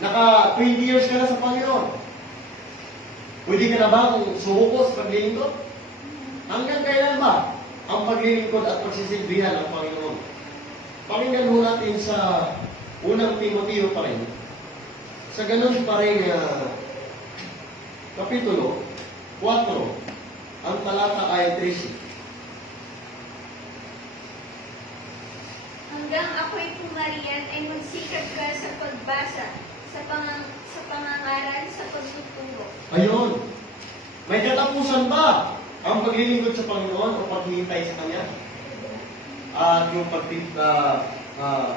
Naka 20 years ka na sa Panginoon. Pwede ka na bang sumuko sa paglilingkod? Hanggang kailan ba ang paglilingkod at pagsisilbihan ng Panginoon? Pakinggan mo natin sa unang Timoteo pa rin. Sa ganun pa rin Kapitulo 4, ang talata ay 13. Hanggang ako'y pumarian ay magsikap ka sa pagbasa, sa pangangaral, sa pagtuturo. Ayun. May katapusan ba ang paglilingkod sa Panginoon o paghihintay sa Kanya? At yung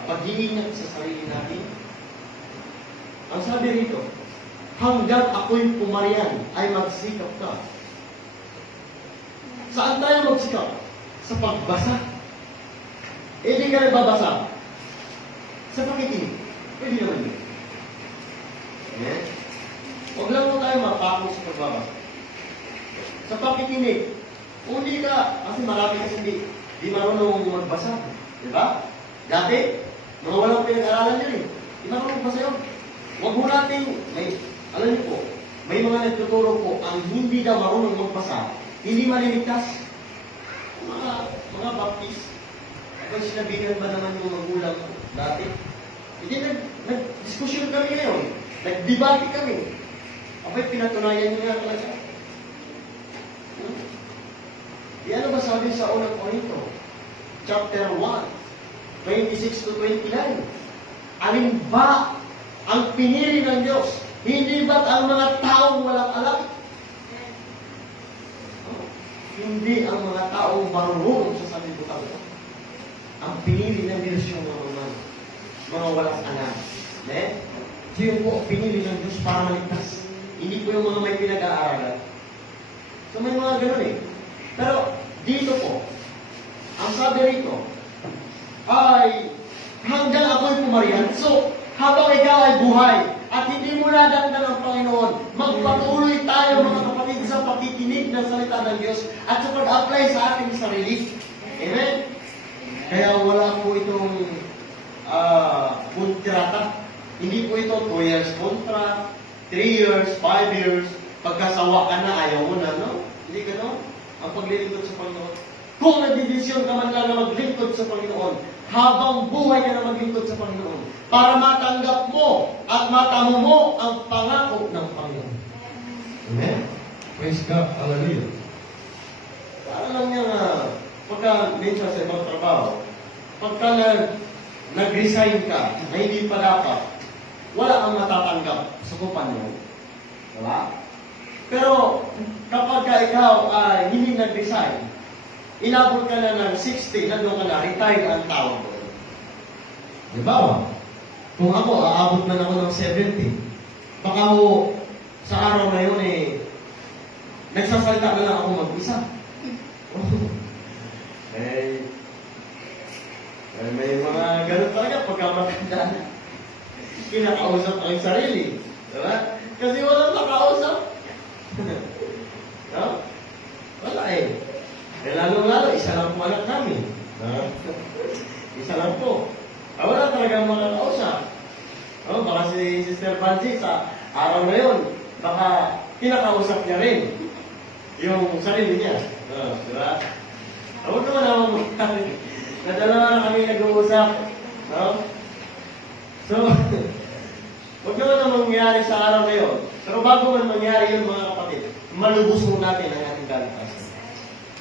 paghihingat sa sarili natin? Ang sabi rito, hanggang ako'y pumarian ay magsikap ka. Saan tayo magsikap? Sa pagbasa. Hindi ka nagbabasa. Sa pakikinig. Pwede naman yun. Amen? Huwag lang mo tayo mapako sa pagbabasa. Sa pakikinig. Kung hindi ka, kasi marami kasi hindi marunong magbasa. Diba? Dati, mga walang pinag-aralan yun eh. Hindi marunong magbasa yun. Huwag mo natin, alam niyo po, may mga nagtuturo po, ang hindi daw marunong magbasa, hindi maliligtas. Mga baptist, kapag sinabihan ba naman yung magulang ko dati? Hindi, nag-diskusyon kami ngayon. Nag-debate kami. Abay, pinatunayan niyo nga talaga. Ano ba sabi sa unang Korinto? Chapter 1, 26 to 29. Alin ba ang pinili ng Diyos? Hindi ba't ang mga taong walang alam? Hindi ang mga taong marunong sa sanlibutan. Ang pinili ng Diyos yung mga walang alam. Yun po ang pinili ng Diyos para maligtas. Hindi po yung mga may pinag-aaralan. So may mga ganun eh. Pero dito po, ang sabi rito, ay hanggang ako'y pumarian. So, habang ikaw ay buhay at hindi mo nadamdan ng Panginoon, magpatuloy tayo mga kapatid sa pakikinig ng salita ng Diyos at sa pag-apply sa ating sarili. Amen? Kaya wala po itong kontrata. Hindi po ito 2 years contract, 3 years, 5 years, pagkasawa ka na, ayaw mo na, no? Hindi gano'n. Ang paglilingkod sa Panginoon. Kung nagdidesisyon ka man lang na maglingkod sa Panginoon, habang buhay ka na maglingkod sa Panginoon, para matanggap mo at matamo mo ang pangako ng Panginoon. Amen? Praise God. Hallelujah. Para lang niya pagka minsan sa ibang trabaho, pagka nag-resign ka na hindi pa dapat, wala kang matatanggap sa kupan mo. Diba? Pero kapag ikaw ay hindi nag-resign, inabot ka na ng 60, nandun ka na, retired ang tawag mo. Diba? Kung ako, aabot na ako ng 70, baka ho, sa araw na yun nagsasalita na lang ako mag-isa. May mga ganun talaga pagka matanda na. Kinakausap ang sarili. Diba? Kasi walang nakausap. No? Wala eh. Lalo-lalo, isa lang po anak namin. Isa lang po. Wala talagang mga kausap. Baka si Sister Fancy sa araw na yun, baka kinakausap niya rin yung sarili niya. Diba? Huwag naman ako magkakalit. Nadalawa na kami nag-uusap. So, huwag naman na mangyari sa araw na yun. Pero bago man mangyari yun, mga kapatid, malubos mo natin ang ating kalikasan.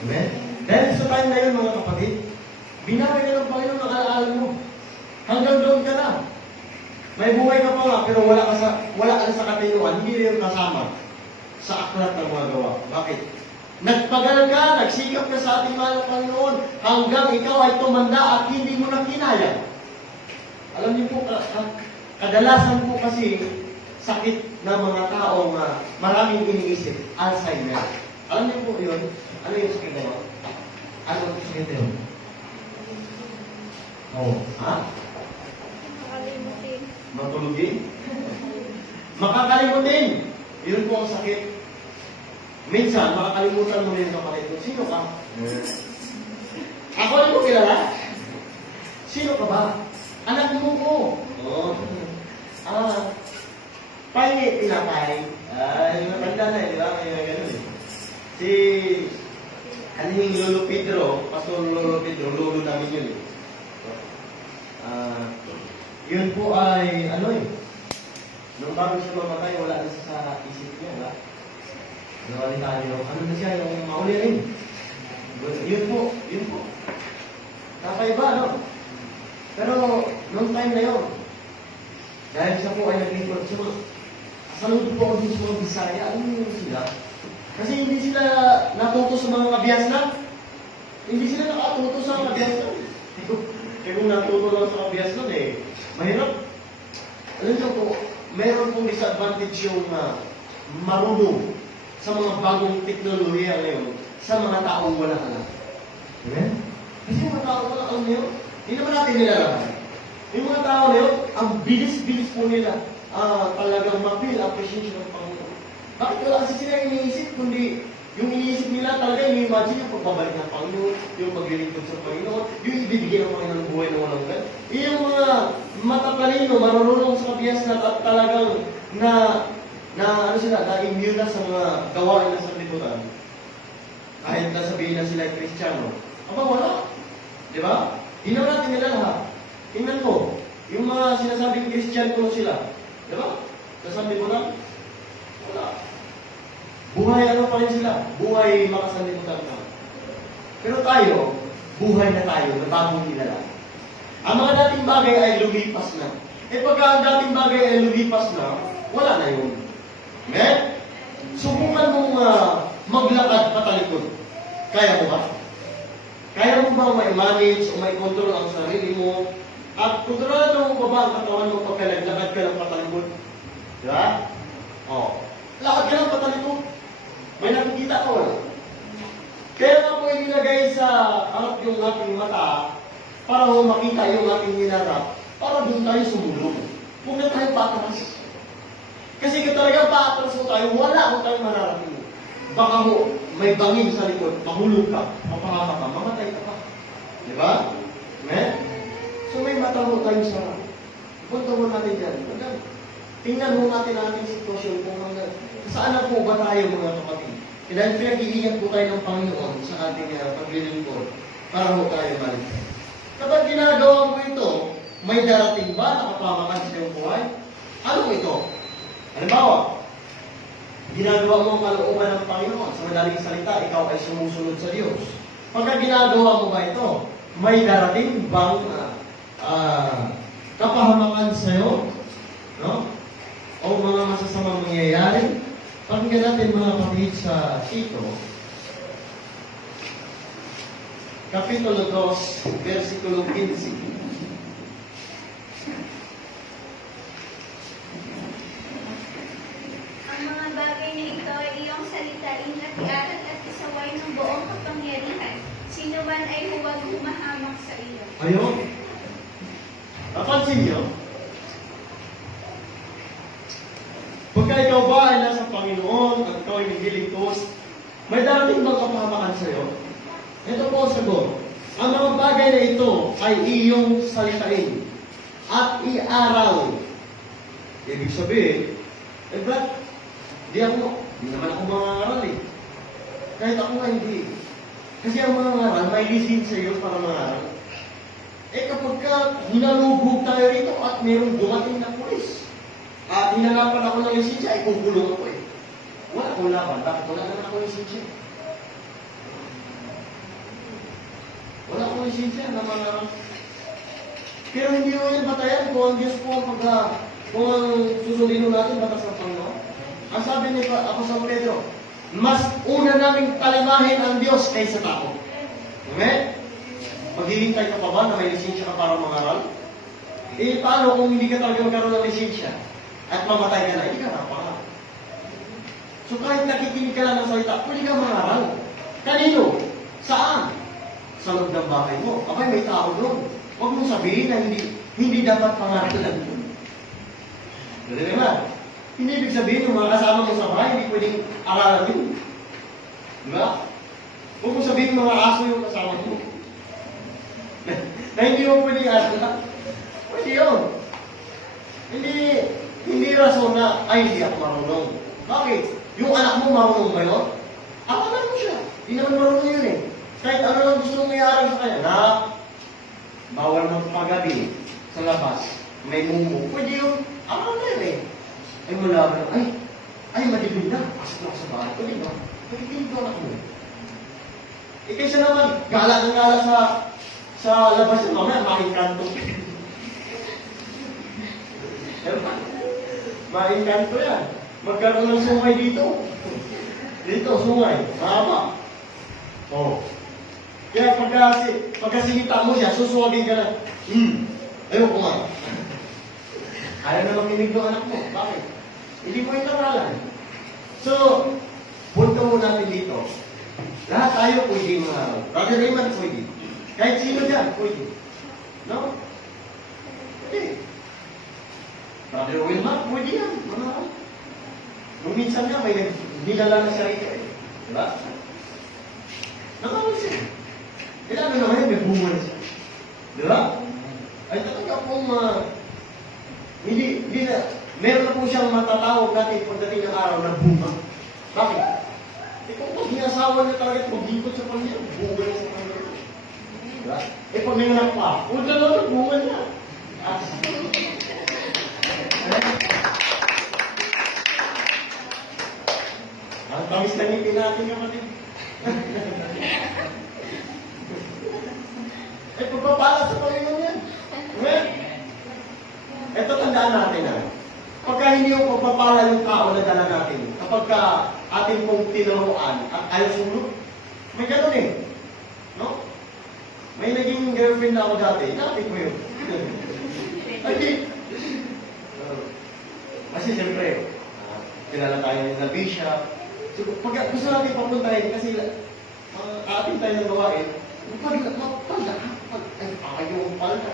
Amen? Dahil sa time na yun, mga kapatid, binawi na ng Panginoon ang alaala mo. Hanggang doon ka na. May buhay ka pa nga, pero wala ka sa katinuan, hindi na yung kasama sa aklat ng mga gawa. Bakit? Nagpagal ka, nagsikap ka sa ating mahal na Panginoon, hanggang ikaw ay tumanda at hindi mo na kinaya. Alam niyo po, kadalasan po kasi sakit ng mga taong maraming iniisip, Alzheimer. Alam niyo po yun? Ano yung sakit na yun? Ano yung sakit na yun? Ha? Makalimutin. Matulugin? Makakalimutin! Yun po ang sakit. Minsan, makakalimutan mo rin kapatid kung sino ka. Ako lang mo kilala? Sino ka ba? Anak mo ko. tinapay. Yung matanda na, di ba? May mga ganun eh. Si, ano yung Lolo Pedro, Pastor Lolo Pedro, lolo namin yun eh. Yun po ay, ano eh, nung bago siya mamatay, wala na siya sa isip niya, ba? Nawali tayo, ano na siya, yung mauli rin. Yun po. Kakaiba, no? Pero, nung time na yun, dahil siya po ay nag-report siya, salud po ako dun sa mga Bisaya, ano yun sila? Kasi hindi sila natuto sa mga kabiyas na. Hindi sila nakatuto sa kabiyas na. Kaya kung natuto lang sa kabiyas na, eh, mahirap. Alam niyo po, meron pong disadvantage yung marunong sa mga bagong teknolohiya ngayon sa mga taong wala alam. Amen? Kasi yung mga taong wala alam ngayon, hindi naman natin nilalaman. Yung mga tao na yun, ang bilis-bilis po nila talagang ma-feel appreciation ng Panginoon. Bakit wala kasi sila iniisip, kundi yung iniisip nila talaga, yung imagine yung pagbabalik ng Panginoon, yung maglilingkod sa Panginoon, yung ibibigay ng Panginoon ng buhay na walang gan. Yung mga matatalino, marunong sa kabiyas na at talagang ano sila, na-immune na sa mga gawain na sa liputan. Kahit nasabihin na sila ay Kristiyano. Aba, wala. Di ba? Hindi naman natin nila lahat. Tingnan mo, yung mga sinasabing Kristiyano ko sila. Di ba? Sasabi mo lang, wala. Buhay ano pa rin sila? Buhay makasanlibutan na. Pero tayo, buhay na tayo, na bagong kilala. Ang mga dating bagay ay lumipas na. Eh pagka ang dating bagay ay lumipas na, wala na yun. Amen? Subukan mong maglakad patalikod. Kaya mo ba? Kaya mo ba ma-manage o ma-control ang sarili mo? At kontrolado mo ba ang katawan mo pagka naglakad ka ng patalikod? Di ba? O. Lakad ka ng patalikod. May nakikita ko wala. Kaya nga po inilagay sa harap yung ating mata para mo makita yung ating hinarap para doon tayo sumulong. Huwag na tayo patras. Kasi kung talagang patras mo tayo, wala kung tayo mararating mo. Baka mo, may bangin sa likod, mahulog ka, mapangaka ka, mamatay ka pa. Di ba? Amen? So may mata mo tayo sa harap. Punta mo natin dyan. Tingnan mo natin ang ating sitwasyon kung saan na po ba tayo mga kapatid. Dahil pinag-iingat po tayo ng Panginoon sa ating paglilingkod para po tayo balik. Kapag ginagawa mo ito, may darating ba na kapamakan sa iyong buhay? Ano ito? Halimbawa, ginagawa mo ang kalooban ng Panginoon. Sa madaling salita, ikaw ay sumusunod sa Diyos. Pagka ginagawa mo ba ito, may darating bang kapahamakan sa iyo? No? O mga masasamang mangyayari? Pakinggan natin mga kapatid sa Tito, Kapitulo 2, versikulo 15. Ang mga bagay na ito ay iyong salitain at iaral at isaway ng buong kapangyarihan. Sino man ay huwag humahamak sa iyo. Ayun. Napansin niyo? Pagka ikaw ba ay nasa Panginoon at ikaw ay naglilingkod, may darating bang kapahamakan sa iyo? Ito po ang sagot. Ang mga bagay na ito ay iyong salitain at iaral. Ibig sabihin, Brad, hindi naman ako mangaral eh. Kahit ako nga hindi. Kasi ang mangaral, may lisin sa iyo para mangaral. Eh kapag hinalubog tayo rito at mayroong dumating na pulis, at hinanapan ako ng lisensya, ay kukulong ako eh. Wala akong laban. Bakit? Wala naman ako lisensya. Wala akong lisensya na pero hindi mo yan batayan kung ang Diyos po kung ang susundin natin batas ng Panginoon. Ang sabi ni Apostol Pedro, mas una naming talimahin ang Diyos kaysa tao. Amen? Maghihintay ka pa ba na may lisensya ka para mangaral? Eh, paano kung hindi ka talaga magkaroon ng lisensya? At mamatay ka na, hindi ka napangaral. So kahit nakikinig ka lang ng salita, pwede ka mangaral. Kanino? Saan? Sa loob ng bahay mo. Abay, may tao doon. Huwag mong sabihin na hindi dapat pangaralan doon. Ganun naman. Hindi ibig sabihin yung mga kasama mo sa bahay, hindi pwedeng aralan yun. Diba? Huwag mong sabihin mga aso yung kasama mo. Na hindi mo pwedeng aralan. Pwede yun. Hindi Hindi rason na, ay, hindi ako marunong. Bakit? Yung anak mo marunong ba yun? Akalan mo siya. Hindi naman marunong yun eh. Kahit ano lang gusto mong i-aral sa kanya, na bawal magpagabi sa labas, may mumu. Pwede yun, akalan mo yun eh. Ay, wala ba? Ay, madilim na. Pasok na ako sa bahay. Pwede ba? Pwede dito anak mo. Eh, kaysa naman, gala ng gala sa labas yun, mamaya makikanto. Makikanto yan. Magkaroon ng sungay dito. Dito, sungay. Mahaba. Oh. Kaya pagka sinita mo siya, susuwagin ka na. Ayoko nga. Ayaw na makinig ng anak mo. Bakit? Hindi mo itaralan. So, punto mo natin dito. Lahat tayo pwede mga Brother Raymond pwede. Kahit sino dyan, pwede. No? Pwede. Brother Wilmar, pwede yan. Nung minsan nga, may nilala na siya rito eh. Diba? Nakawin siya. Kailangan naman may bunga na siya. Diba? Ay talaga pong hindi na, meron na po siyang matatawag natin pagdating ng araw na bunga. Bakit? Eh kung pag hinasawa na talaga mag-ikot sa Panginoon, bunga na sa Panginoon. Diba? Eh pag nanganak pa, huwag na lang, bunga na. Ang tamis na ngipin natin kapatid. Eh, pagpapala sa Panginoon yan. Amen? Ito tandaan natin ha. Pagka hindi yung pagpapala yung tao na dala natin, kapag ka ating pong tinuruan at ayaw sumunod, may ganun eh. No? May naging girlfriend na ako dati. Dati ko yun. Ay, di. Kasi siyempre, kilala tayo ng bishop. So, pag gusto natin papuntahin, kasi ating tayo ng gawain, ayaw pala.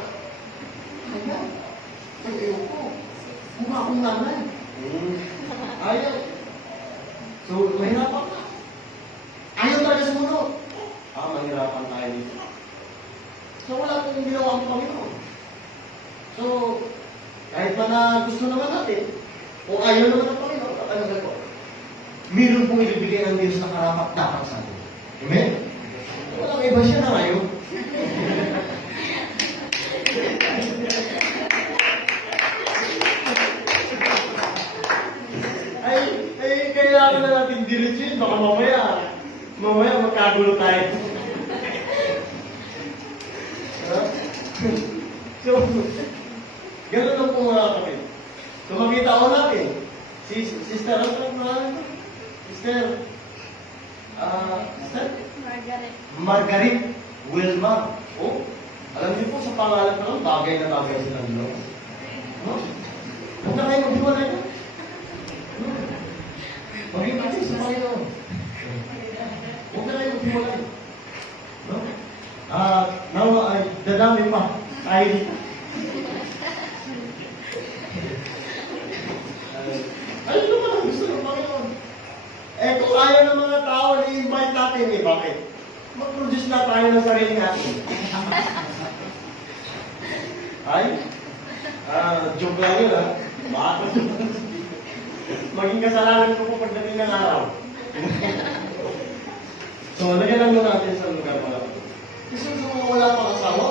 Ayaw ko. Mukha akong nanay. Ayaw. So, mahirapan ka. Ayaw talaga sumunod. Mahirapan tayo dito. So, wala akong ginawa ang Panginoon. So, kahit pa na gusto naman natin, kung ayaw naman ang Panginoon, ano ko? Meron pong ibibigay ng Diyos na karapat-dapat sa atin. Amen? Walang iba siya na ngayon. ay, kailangan na natin diretsin. Baka mamaya magkagulo tayo. So, gano'n lang po mga kapatid. So, makita ko natin. Sister, ano ang pangalan ko? Sister Margaret Wilma. Oh, alam niyo po sa pangalan ko lang, bagay na bagay silang dalawa. No? Huwag na kayo maghiwalay na. No? Maging kasi sa Panginoon. Huwag na kayo maghiwalay. No? Nawa ay dadami pa. Ay ano naman, gusto ng Panginoon. Eh kung ayaw ng mga tao na i-invite natin, eh bakit? Mag-produce na tayo ng sarili natin. Ay? Joke lang yun ha. Bakit? Maging kasalanan ko po pagdating ng araw. So, lagyan lang natin sa lugar mga kapatid. Kasi kung wala pang asawa,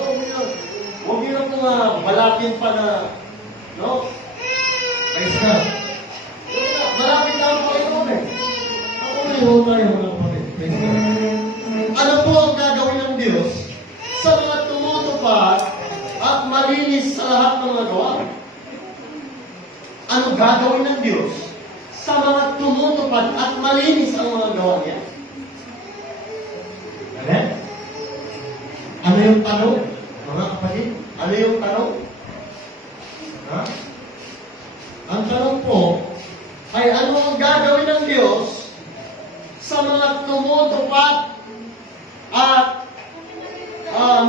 huwag yun ang mga balakin pa na, no? Ayos na. Malapit na ang Panginoon eh. Ako na yun tayo mga kapatid. Ano po ang gagawin ng Diyos sa mga tumutupad at malinis sa lahat ng mga gawa? Ano gagawin ng Diyos sa mga tumutupad at malinis ang mga gawa niya? Amen? Ano yung tanong? Mga kapatid, ano yung tanong? Ha? Ang tanong po ay ano ang gagawin ng Diyos sa mga tumutupad at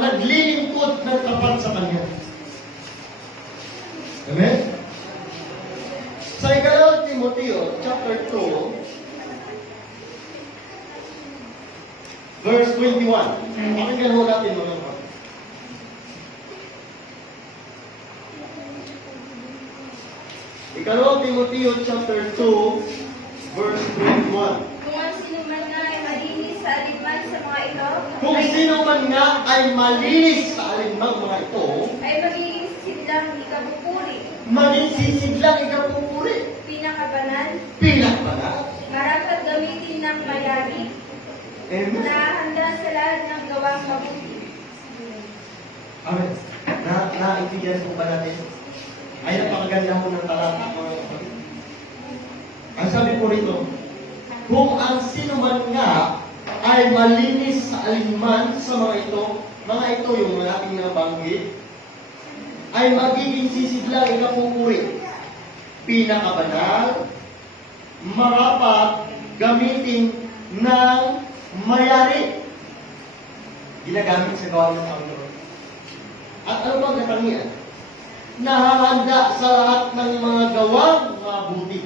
naglilingkod ng tapat sa Kanya. Amen? Sa ikalawang Timoteo, chapter 2, verse 21. Pakinggan ho natin mga kapatid. Ikaw, Timoteo chapter 2, verse 21. Kung ang sino man nga ay malinis sa aliman sa mga ito, Kung sino man nga ay malinis sa alinmang mga ito, ay magiging sidlang ikabupuri, maging sisiglang ikapupuri. pinakabanal, Pinakbanal. marapat gamitin ng mayari, Amen. na handa sa lahat ng gawang mabuti. Amen. Naintindihan po ba natin? Ay, napakaganda po ng talata, mga kapatid. Ang sabi po rito, kung ang sino man nga ay malinis sa alinman sa mga ito yung ating nabanggit, ay magiging sisiglang ikapupuri, pinakabanal, marapat gamitin ng mayari. Ginagamit sa gawa ng Panginoon. At ano bang katangian? Nahahanda sa lahat ng mga gawang mabuti.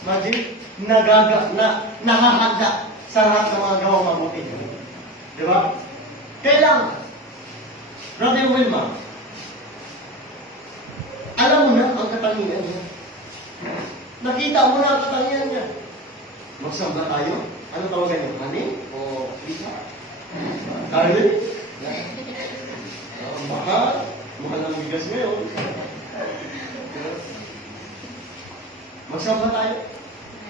Imagine, nahahanda sa lahat ng mga gawang mabuti. Di ba? Kailangan, Brother Wilma, alam mo na ang katangian niya. Nakita mo na ang katangian niya. Magsamba tayo? Ano tawagan niyo? Honey? O Lisa? Darling? Mahal. Mahal ang bigas ngayon. Magsama tayo.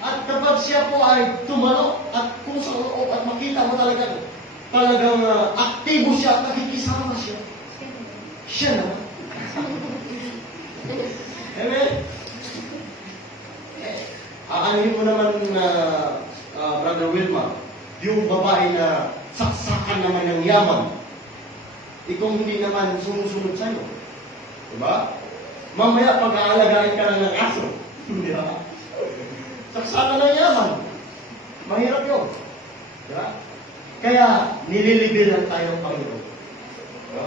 At kapag siya po ay tumalo at kung sa loob at makita mo talagang aktibo siya at nakikisama siya. Siya na. Amen? Aanin mo naman na Brother Wilma, yung babae na saksakan naman ng yaman, ikaw hindi naman sumusunod sa'yo. Diba? Mamaya pag-aalagain ka lang ng aso. Diba? Saksakan ng yaman. Mahirap yun. Diba? Kaya, nililibiran tayo ng Panginoon. Diba?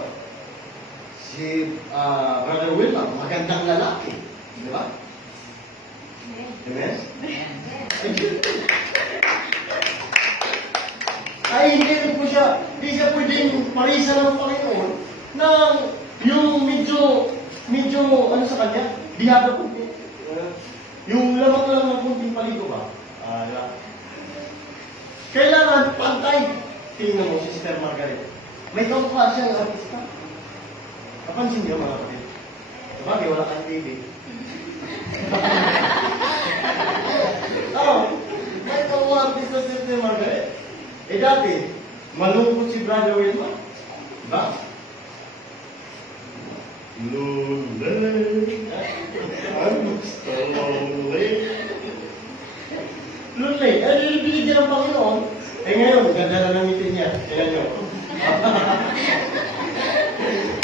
Si Brother Wilma, magandang lalaki. Diba? Amen? Ay, hindi rin po siya, hindi siya pwedeng parisa ng Panginoon na yung medyo, ano sa kanya, bihada po. Yung lamang lang ng kunting paligo ba? Kailangan pantay. Tingnan mo si Sister Margaret. May kamukha siyang artista. Napansin niyo mga kapatid? Sabagay, wala kang TV. Oo. May kamukha artista si Sister Margaret. Eh dati, malungkot si Brother Wilma. Diba? Lonely. I'm so lonely. Lonely. Eh, nilibigyan niya ng Panginoon. Eh ngayon, ganda na ng ngiti niya. Tingnan niyo.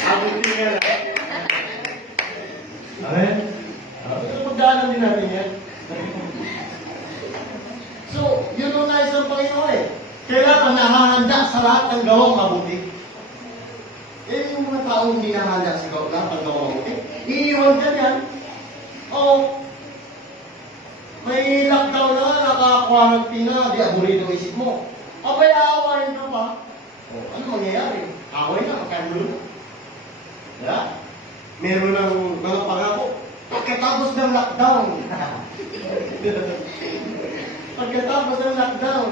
Ako tingnan na. Amen? Pagdaanan din natin yan. So, yun ang nais ng Panginoon eh. Kailangan nahahanda sa lahat ng gawang mabuti. Eh, yung mga taong hindi nahahanda sa lahat ng gawang mabuti, iiwan ka niyan. O, may lockdown na, naka-quarantine na, di aburido isip mo. Abay, aawain ka pa. O, ano mangyayari? Away na, magkagulo na. Diba? Meron ng mga pangako. Pagkatapos ng lockdown. Pagkatapos ng lockdown.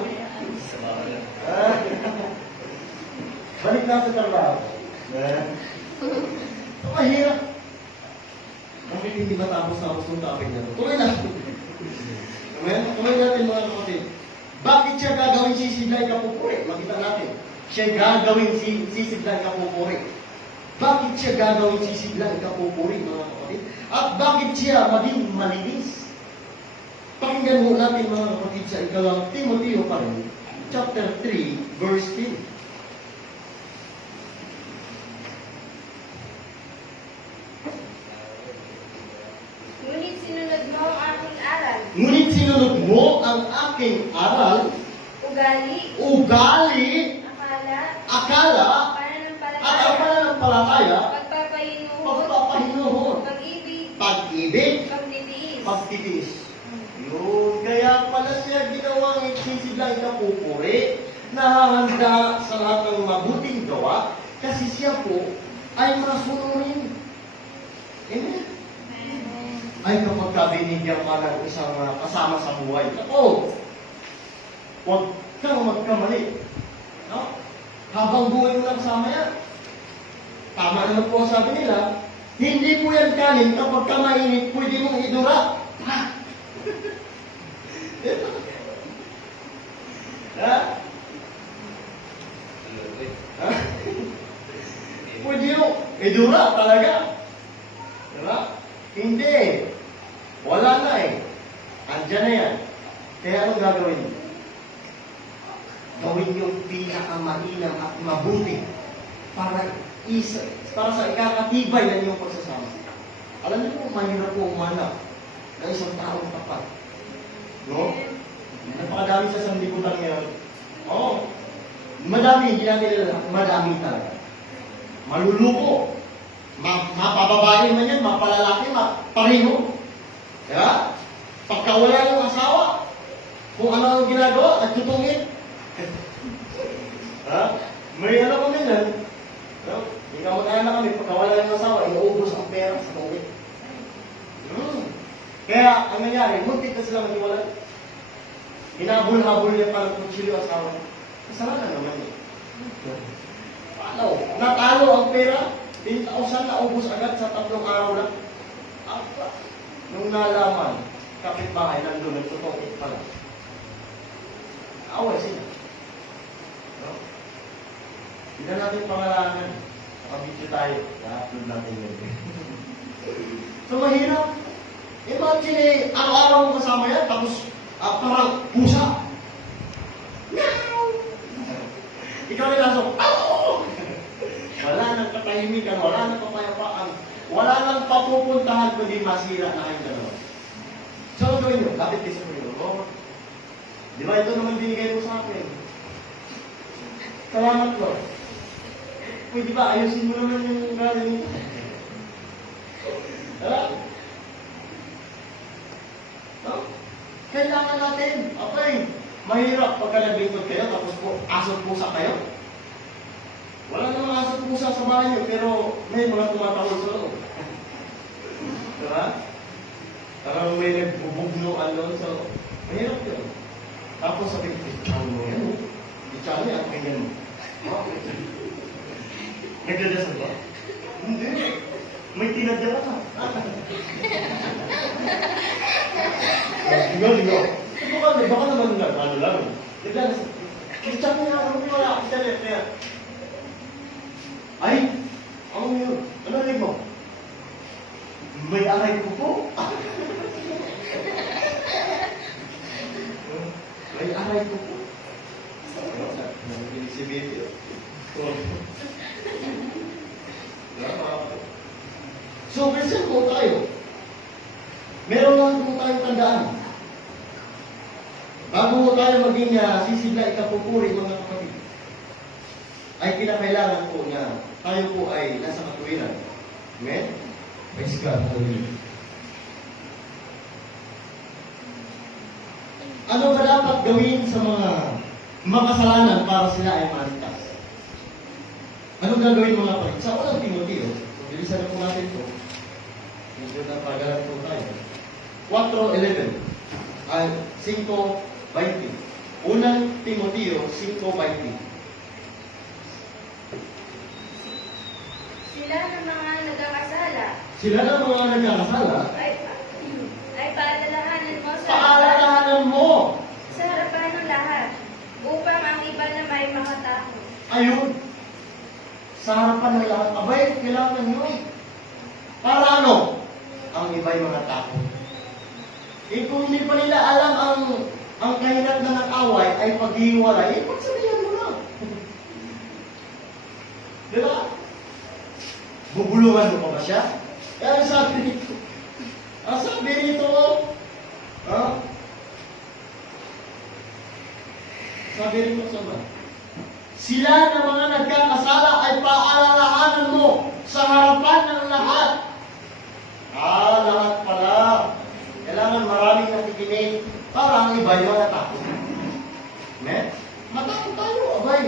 Balik na sa trabaho. Mahirap. Bakit hindi matapos ng topic na ito? Tuloy na. Amen? Tuloy natin mga kapatid. Bakit siya gagawin sisidlay kapupuri? Makita natin. Siya gagawin sisidlay kapupuri. Bakit siya gagawin sisidlay kapupuri mga kapatid? At bakit siya maging malinis? Pakinggan mo natin mga kapatid sa ikalawang Timoteo pa rin, chapter 3, verse 10. Ngunit sinunod mo ang aking aral, Ngunit sinunod mo ang aking aral, ugali, akala, at ang pananampalataya, pagpapahinuhon, pag-ibig, pagtitiis. Yun, kaya pala siya ginawang sisidlang kapupuri, nahahanda sa lahat ng mabuting gawa, kasi siya po ay masunurin. Amen? ay kapag ka binigyan ka ng isang kasama sa buhay, ako, huwag kang magkamali. No? Habang buhay mo na kasama yan. Tama naman po ang sabi nila, hindi po yan kanin kapag ka mainit, pwede mong idura. Ha? Ha? Ha? Pwede yung idura talaga. Diba? Hindi. Wala na eh. Andiyan na yan. Kaya anong gagawin niyo? Gawin yung pinakamainam at mabuti para sa ikakatibay ng iyong pagsasama. Alam niyo po, mahirap po umanap ng isang taong tapat. No? Napakadami sa sanlibutan ngayon. Oo. Madami, hindi natin nila, madami talaga. Maluluko. Mapababae man yan, mapalalaki, pareho. Kaya, pagkawala yung asawa, kung ano ang ginagawa, at tutungin. Ha? May ano kami yan. No? Ikaw mag-anak kami, pagkawala yung asawa, inuubos ang pera sa tungin. Kaya, ang nangyari, muntik na sila maghiwalay. Hinabol-habol niya parang kutsilyo asawa niya. Kasalanan naman yun. Paano? Natalo ang pera, 10,000 naubos agad sa 3 araw lang. Apa? Nung nalaman, kapitbahay nandun, nagtutungit pala. Away sila. No? Hindi natin pangalanan. Nakabityo tayo. Na-upload natin yun. So, mahirap. Imagine eh, araw-araw mo kasama yan, tapos parang pusa. Meow! Ikaw rin lasok. Ow! Wala nang katahimikan, wala nang kapayapaan, wala nang papupuntahan kundi masira na kayong dalawa. So, ano gawin nyo? Kapit kayo sa Panginoon. Di ba ito naman binigay mo sa akin? Salamat ko. Pwede ba ayusin mo naman yung galing nito? Hala? No? Kailangan natin. Okay. Mahirap pagka naglingkod kayo, tapos po, asot pusa kayo. Wala namang asot pusa sa bahay nyo, pero may mga tumatawag sa loob. Diba? Parang may nagbubugnoan doon sa loob. Mahirap yun. Tapos sabi ko, ichan mo yan. Ichan mo yan, ganyan mo. Nagdadasal ba? Hindi. May tinadya ka. Ligaw. Baka naman nga, ano lang. Nagdadasal. Ichan mo yan, ano wala. Ichan yan. Ay, ano yun? Ano rin mo? May aray ko po. May aray ko po. Si Baby. So, Christian po tayo. Meron lang po tayong tandaan. Bago mo tayo maging sisigla ikapupuri, mga kapatid, ay kinakailangan po na tayo po ay nasa katuwiran. Amen? Praise God. Hallelujah. Ano ba dapat gawin sa mga makasalanan para sila ay maligtas? Ano gagawin mga kapatid? Sa unang Timoteo, bilisan na po natin ito. Medyo na pagalan po tayo. 4:11 ay 5:20. Unang Timoteo 5:20. Sila ng mga nagkakasala Sila ng mga nagkakasala, ay paalalahanan mo paalalahanan mo. sa harapan ng lahat upang ang iba na may makatakot. Ayun. Sa harapan ng lahat, abay, kailangan nyo eh. Para ano? Ang iba'y mga takot. Eh kung hindi pa nila alam ang kahirap na ng away ay paghiwalay, eh pagsabihan mo lang. Di ba? Bubulungan mo pa ba siya? Kaya ang sabi nito, ha? Sabi nito sa ba? Sila na mga nagkakasala ay paalalahanan mo sa harapan ng lahat. Lahat pala. Kailangan maraming nakikinig para ang iba yung natakot. Amen? Matakot tayo, abay.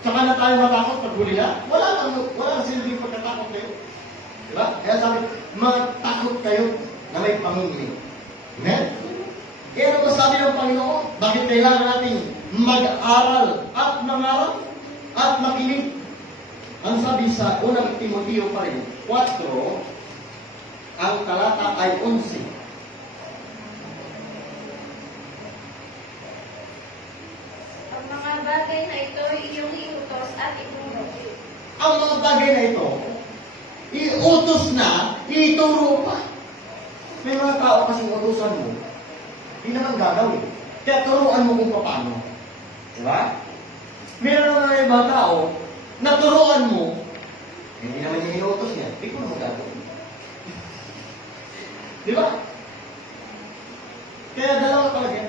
Tsaka na tayo matakot pag huli na. Wala nang silbing pagkatakot kayo. Diba? Kaya sabi, matakot kayo. na may panginginig. Amen? Kaya ano ba sabi ng Panginoon? Bakit kailangan natin mag-aral at mangaral at makinig? Ang sabi sa unang Timoteo pa rin, 4, ang talata ay 11. Ang mga bagay na ito ay iyong iutos at ituro. Ang mga bagay na ito, iutos na, ituro pa. May mga tao kasing utusan mo, hindi naman gagawin. Kaya turuan mo kung paano. Diba? Meron naman ibang tao, naturuan mo, hindi naman niya iutos niya, hindi ko naman gagawin. Diba? Kaya dalawa talaga.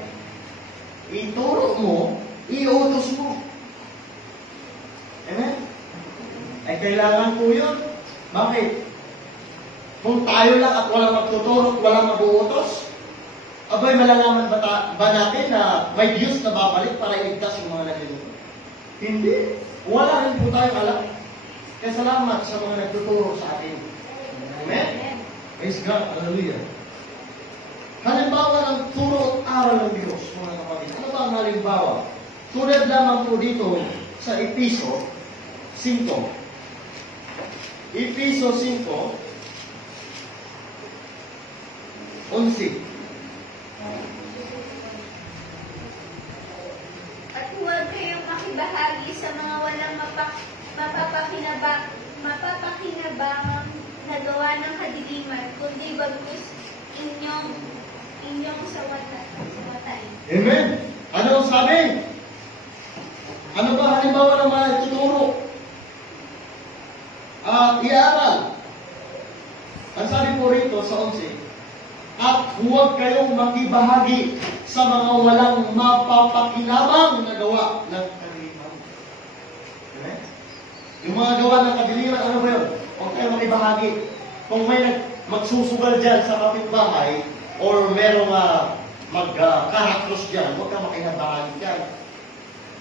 Ituro mo, iutos mo. Amen? Ay kailangan po yun. Bakit? Kung tayo lang at walang magtuturo at walang mag-uutos, abay malalaman ba natin na may Diyos na babalik para iligtas yung mga naglilito? Hindi. Wala rin po tayong alam. Kaya salamat sa mga nagtuturo sa atin. Amen? Praise God. Hallelujah. Halimbawa ng turo at aral ng Diyos, mga kapatid. Ano ba ang halimbawa? Tulad lamang po dito sa Episo 5. Episo 5, 11. At huwag kayong makibahagi sa mga walang mapapakinabangang nagawa ng kadiliman, kundi bagus inyong sawatain. Amen? Ano ang sabi? Ano ba halimbawa ng mga ituturo? Iaral. Ang sabi po rito sa 11, at huwag kayong makibahagi sa mga walang mapapakinabang na gawa ng kadiliman. Amen? Yung mga gawa ng kadiliman, ano ba yun? Huwag kayong makibahagi. Kung may magsusugal dyan sa kapitbahay, or merong magkarakros dyan, huwag kang makinabahagi dyan.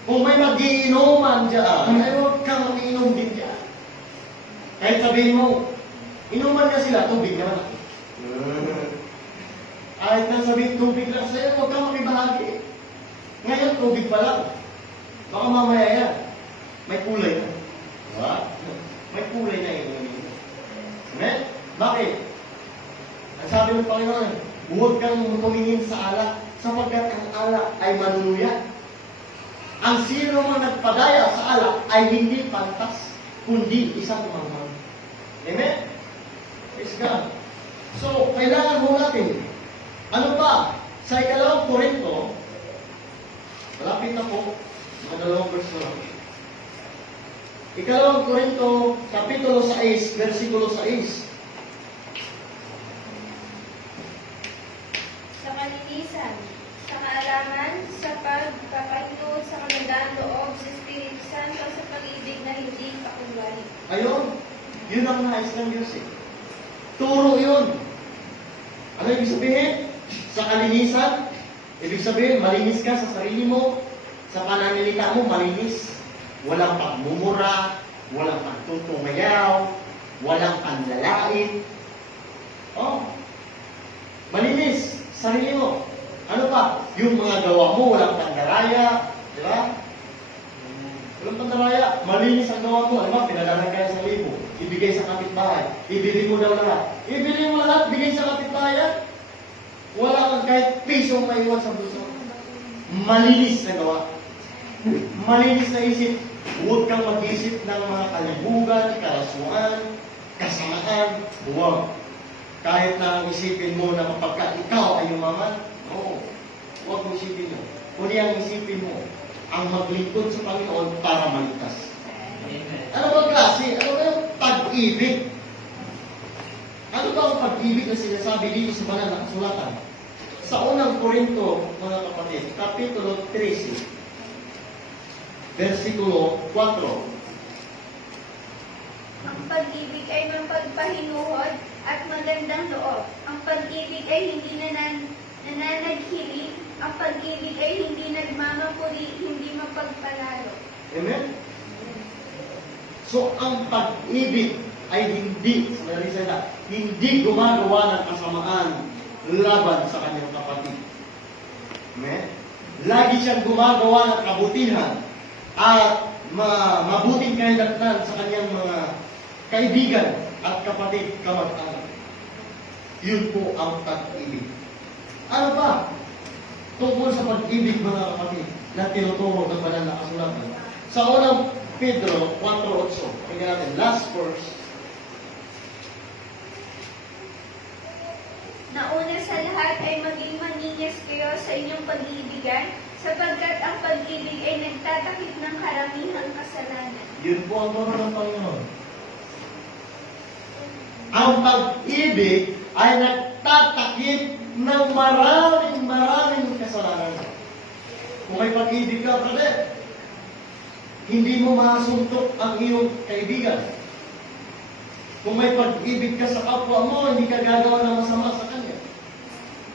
Kung may magiinuman dyan, ay huwag kang makiinom din dyan. Kahit sabihin mo, inuman niya sila, tubig naman ako. Kahit nang sabihin tubig lang sa'yo, huwag kang makibahagi. Ngayon, tubig pa lang. Baka mamaya yan. May kulay na. Diba? May kulay na yun. Amen? Bakit? Ang sabi ng Panginoon, huwag kang tumingin sa alak, sapagkat ang alak ay manunuya. Ang sino man nagpadaya sa alak ay hindi pantas, kundi isang manghang. Amen? Praise God. So, kailangan mo natin. Ano pa? Sa 2 Korinto, malapit na po, mga 2 verse na lang. 2 Korinto, Kapitulo 6, versikulo 6. Sa kalinisan, sa kaalaman, sa pagpapahinod, sa kanagandang loob, sa Espiritu Santo, sa pag-ibig na hindi kakunwari. Ayun, yun ang nais ng Diyos eh. Turo yun. Ano ibig sabihin? Sa kalinisan, ibig sabihin, malinis ka sa sarili mo, sa pananalita mo, malinis. Walang pagmumura, walang pagtutumayaw, walang panlalait. Oh, malinis, sarili mo. Ano pa? Yung mga gawa mo, walang pandaraya, di ba? Walang pandaraya, malinis ang gawa mo. Ano ba? Pinadala ka sa libo, ibigay sa kapitbahay, ibili mo daw lahat. Ibili mo lahat, bigay sa kapitbahay. Wala kang kahit pisong maiwan sa bulsa. Malinis na gawa. Malinis na isip. Huwag kang mag-isip ng mga kalibugan, karasuan, kasamaan. Huwag. Kahit na isipin mo na kapag ikaw ay umaman, oo. Huwag mo isipin yun. Kundi ang isipin mo, ang maglingkod sa Panginoon para maligtas. Ano ba klase? Ano ba yung pag-ibig? Ano ba ang pag-ibig na sinasabi dito sa banal na kasulatan? Sa unang Korinto, mga kapatid, Kapitulo 13, versikulo 4. Ang pag-ibig ay mapagpahinuhod at magandang loob. Ang pag-ibig ay hindi nananaghiling. Ang pag-ibig ay hindi nagmamapuri, hindi mapagpalalo. Amen? So, ang pag-ibig ay hindi, sa madaling salita, hindi gumagawa ng kasamaan laban sa kanyang kapatid. Amen? Lagi siyang gumagawa ng kabutihan at mabuting kahinatnan sa kanyang mga kaibigan at kapatid kamag-anak. Yun po ang pag-ibig. Ano pa? Tungkol sa pag-ibig, mga kapatid, na tinuturo ng banal na kasulatan. Sa unang Pedro 4:8, tingnan natin, last verse. Nauna sa lahat ay maging maninyas kayo sa inyong pag-iibigan, sapagkat ang pag-ibig ay nagtatakip ng karamihang kasalanan. Yun po ang turo ng Panginoon. Ang pag-ibig ay nagtatakip ng maraming kasalanan. Kung may pag-ibig ka, brother, hindi mo masuntok ang iyong kaibigan. Kung may pag-ibig ka sa kapwa mo, hindi ka gagawa ng masama sa kanya.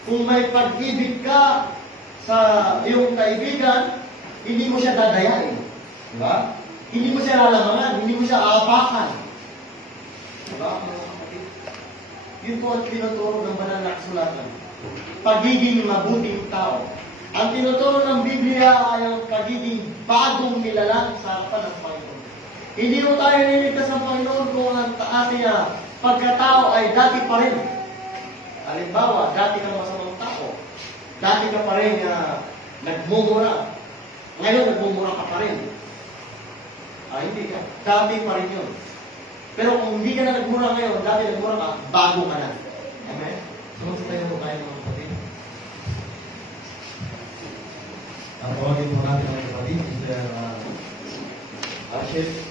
Kung may pag-ibig ka sa iyong kaibigan, hindi mo siya dadayain. Diba? Hindi mo siya lalamangan, hindi mo siya aapakan. Diba? Yun po ang tinuturo ng banal na kasulatan. Pagiging mabuting tao. Ang tinuturo ng Biblia ay ang pagiging bagong nilalang sa harapan ng Panginoon. Hindi mo tayo niligtas ng Panginoon kung ang ating pagkatao ay dati pa rin. Halimbawa, dati kang masamang tao. Dati ka pa rin nagmumura. Ngayon, nagmumura ka pa rin. Hindi ka. Dati pa rin yun. Pero kung hindi ka na nagmura ngayon, dati nagmura ka, bago ka na. Amen? Sumunod tayo mo tayo mga kapatid. Tawagin po natin ang kapatid, Mr. Arshid.